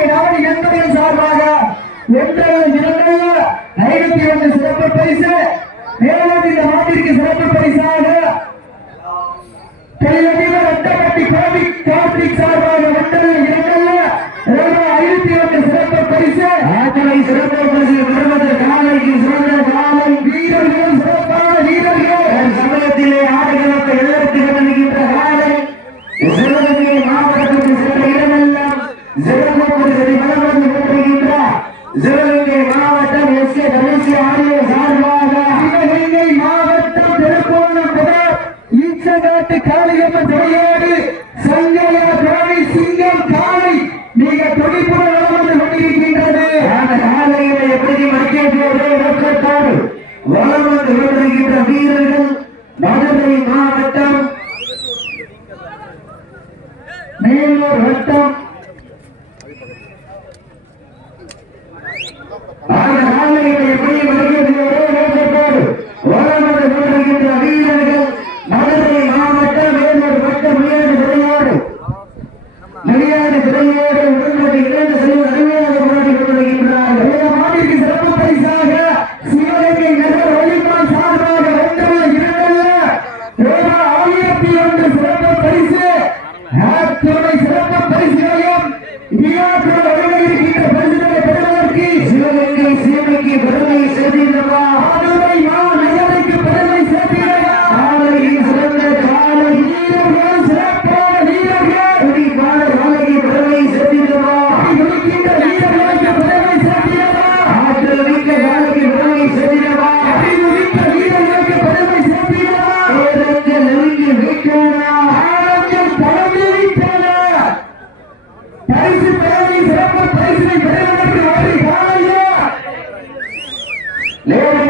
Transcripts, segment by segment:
ஐக்கிய நாடு என்பதன் சார்பாக ஒன்றரை இரண்டு ஐநூத்தி ஒன்று சிறப்பு பரிசு. மேலும் இந்த நாட்டிற்கு சிறப்பு பரிசாக தெளிவதில் ரெட்டப்பட்டி கோபி கார்த்திக் சார்பாக ஒன்றரை ஐநூத்தி Love the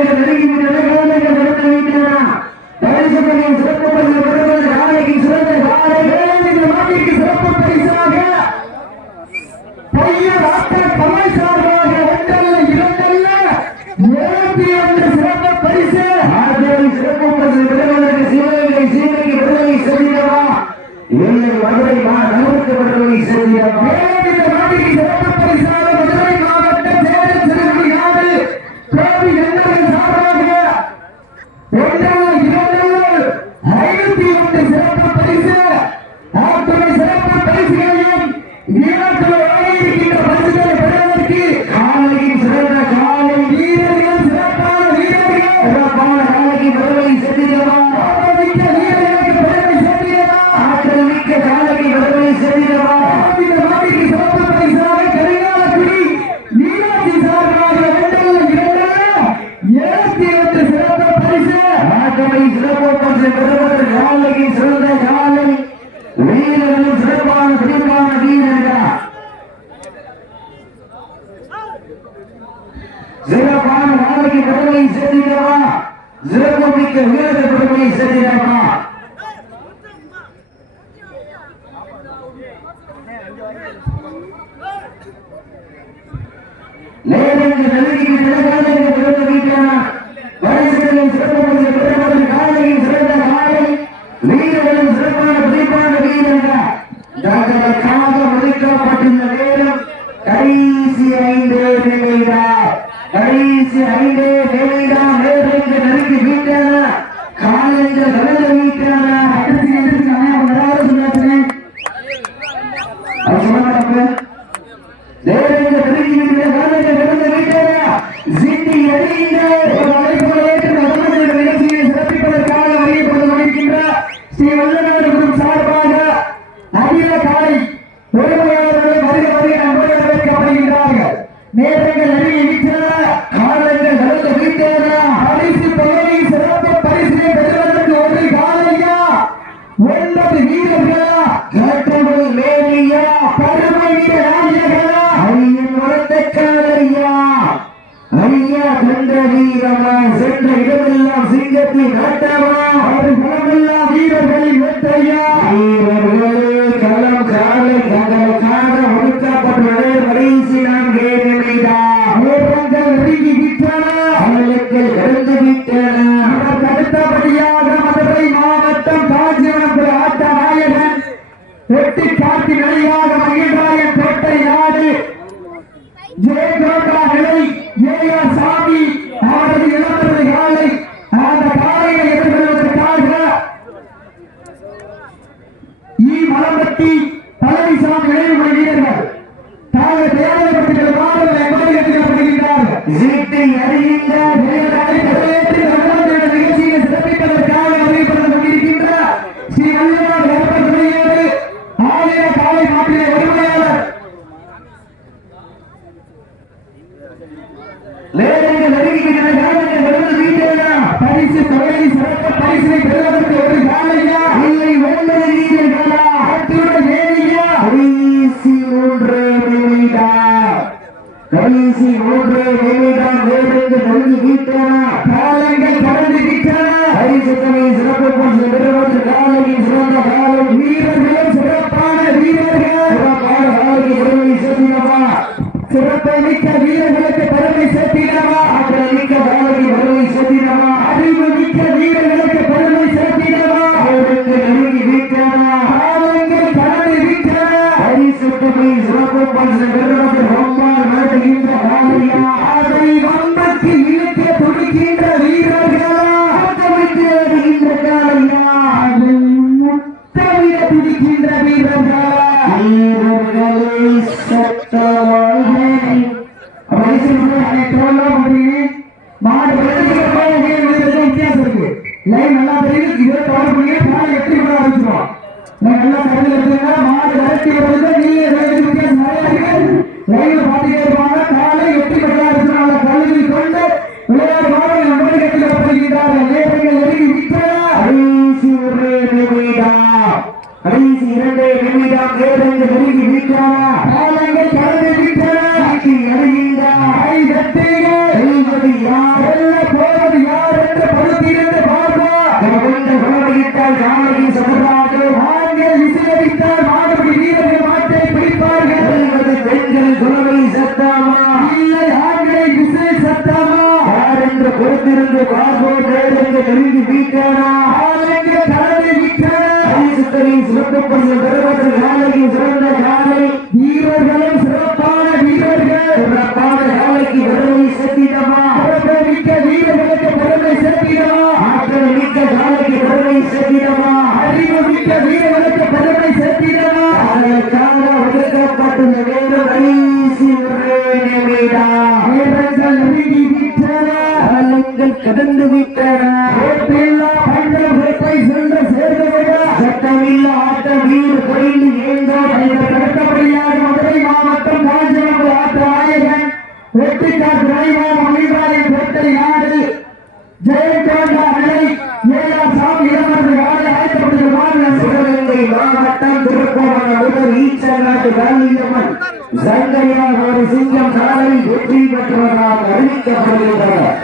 நெருங்கிவிட்டது சிறப்பு பரிசு நாட்டமை சிறப்பு பரிசு. பெறுவதற்கு ஆலையின் சிறந்த ஐயா கண்ட வீரமா? சென்ற இடமெல்லாம் சிங்கத்தின் ஆட்டமா? அவர்கள் வெட்டி காட்டி வெளியாக மகிழ்வாய கோட்டை நாடு. ஜெயகோட தாங்கள் தேவைப்பட்டுள்ள மாணவர்கள் எம்மாடிக்கப்படுகின்றார்கள் சீட்டை அறிந்த கடைசி மூன்று நிமிடம் நேரங்கள் நெருங்கி வீட்டேனா காலங்கள் கடந்து விட்டன பரிசுத்தனை சிறப்பு போன்ற பெறுவது காலையின் சிறந்த காலம் வீரர்களும் சிறப்பான வீரர்கள் சிறப்பான காலைக்கு பெருமை சேர்த்தினவா சிறப்பை மிக்க வீரர்களுக்கு பெருமை சேர்த்திடவா ஆற்றல் மிக்க காலைக்கு பெருமை சேர்த்தினவா அறிவு மிக்க வீரர்களுக்கு பெருமை சேர்த்திடவா அவருக்கு நெருங்கி வீட்டேனா காலங்கள் கடந்து விட்டன பரிசுத்தனை சிறப்பு போன்ற பெறுவது ரொம்ப லைன் நல்லா தெரியுது. இதே கவர் பண்ணி பால் எட்டு விட ஆரம்பிச்சிடும் நான் நல்லா மாடு வளர்ச்சி வருது லைன்ல இருப்பாங்க பொறுத்திருந்து பார்ப்போம் நேரங்கள் நெருங்கி வீட்டானா? காலங்கள் கடந்து விட்டன பரிசுத்தரின் சிறப்பு பரிசு பெறுவது காலையின் சிறந்த காலை. வீரர்களும் சிறப்பான வீரர்கள். சிறப்பான காலைக்கு பெருமை சேர்த்திடமா கடந்து விட்டன ஓட்டில்லா பண்டம் வேப்பை ஆட்ட வீடு குறைந்து ஏந்தோம் அடுத்தபடியாக மதுரை மாவட்டம் காஞ்சிபுரம் ஆட்ட நாயகன் நாடு. சாமி காலை சிவகங்கை மாவட்டம் முதல் ஈச்சநாட்டு சங்கையார் ஒரு சிங்கம் காலை வெற்றி பெற்றவராக அறிவிக்கப்படுகின்றனர்.